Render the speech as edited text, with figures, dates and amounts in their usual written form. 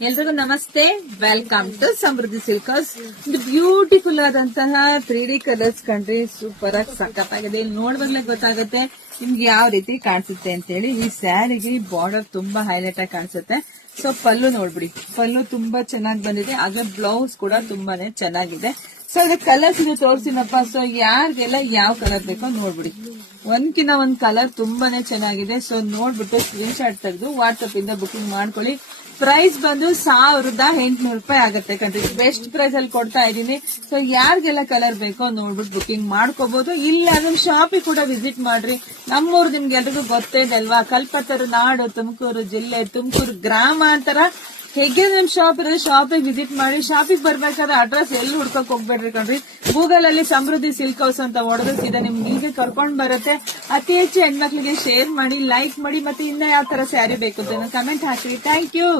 ಎಲ್ರಿಗೂ ನಮಸ್ತೆ, welcome to ಸಮೃದ್ಧಿ ಸಿಲ್ಕರ್ಸ್. ಒಂದು ಬ್ಯೂಟಿಫುಲ್ ಆದಂತಹ 3D ಕಲರ್ಸ್ ಕಂಡ್ರಿ, ಸೂಪರ್ ಆಗಿ ಸಖತ್ತಾಗಿದೆ. ಇಲ್ಲಿ ನೋಡುವಾಗ್ಲೇ ಗೊತ್ತಾಗುತ್ತೆ ನಿಮ್ಗೆ ಯಾವ ರೀತಿ ಕಾಣಿಸುತ್ತೆ ಅಂತ ಹೇಳಿ. ಈ ಸ್ಯಾರಿಗೆ ಬಾರ್ಡರ್ ತುಂಬಾ ಹೈಲೈಟ್ ಆಗಿ ಕಾಣಿಸುತ್ತೆ. ಸೊ ಪಲ್ಲು ನೋಡ್ಬಿಡಿ, ಪಲ್ಲು ತುಂಬಾ ಚೆನ್ನಾಗಿ ಬಂದಿದೆ. ಹಾಗೆ ಬ್ಲೌಸ್ ಕೂಡ ತುಂಬಾನೇ ಚೆನ್ನಾಗಿದೆ. ಸೊ ಅದೇ ಕಲರ್ಸ್ ಇದು ತೋರಿಸಿನಪ್ಪ. ಸೊ ಯಾರಿಗೆಲ್ಲ ಯಾವ ಕಲರ್ ಬೇಕೋ ನೋಡ್ಬಿಡಿ, ಒಂದ್ಕಿನ್ನ ಒಂದ್ ಕಲರ್ ತುಂಬಾನೇ ಚೆನ್ನಾಗಿದೆ. ಸೊ ನೋಡ್ಬಿಟ್ಟು ಸ್ಕ್ರೀನ್ ಶಾಟ್ ತೆಗೆದು ವಾಟ್ಸ್ಆಪ್ ಇಂದ ಬುಕಿಂಗ್ ಮಾಡ್ಕೊಳ್ಳಿ. ಪ್ರೈಸ್ ಬಂದು 1800 ರೂಪಾಯಿ ಆಗುತ್ತೆ ಕಣ್ರಿ. ಬೆಸ್ಟ್ ಪ್ರೈಸ್ ಅಲ್ಲಿ ಕೊಡ್ತಾ ಇದೀನಿ. ಸೊ ಯಾರಿಗೆಲ್ಲ ಕಲರ್ ಬೇಕೋ ನೋಡ್ಬಿಟ್ಟು ಬುಕಿಂಗ್ ಮಾಡ್ಕೋಬಹುದು. ಇಲ್ಲ ಅದನ್ನ ಶಾಪಿಗೆ ಕೂಡ ವಿಸಿಟ್ ಮಾಡ್ರಿ. ನಮ್ಮೂರು ನಿಮ್ಗೆ ಎಲ್ರಿಗೂ ಗೊತ್ತೇ ಇದೆ ಅಲ್ವಾ, ಕಲ್ಪತರು ನಾಡು, ತುಮಕೂರು ಜಿಲ್ಲೆ, ತುಮಕೂರು ಗ್ರಾಮಾಂತರ. ಹೇಗೆ ನಿಮ್ ಶಾಪ್ ಇರೋದು, ಶಾಪಿಗೆ ವಿಸಿಟ್ ಮಾಡಿ. ಶಾಪಿಗೆ ಬರ್ಬೇಕಾದ್ರೆ ಅಡ್ರೆಸ್ ಎಲ್ಲಿ ಹುಡ್ಕಕ್ ಹೋಗ್ಬೇಡ್ರಿ ಕಣ್ರಿ. ಗೂಗಲ್ ಅಲ್ಲಿ ಸಮೃದ್ಧಿ ಸಿಲ್ಕ್ ಹೌಸ್ ಅಂತ ಹೊಡೆದು ಸೀದಾ ನಿಮ್ಗೆ ಈಗ ಕರ್ಕೊಂಡ್ ಬರುತ್ತೆ. ಅತಿ ಹೆಚ್ಚು ಹೆಣ್ಮಕ್ಳಿಗೆ ಶೇರ್ ಮಾಡಿ, ಲೈಕ್ ಮಾಡಿ. ಮತ್ತೆ ಇನ್ನ ಯಾವ ತರ ಸ್ಯಾರಿ ಬೇಕು ಅಂತ ಕಮೆಂಟ್ ಹಾಕಿ. Thank you.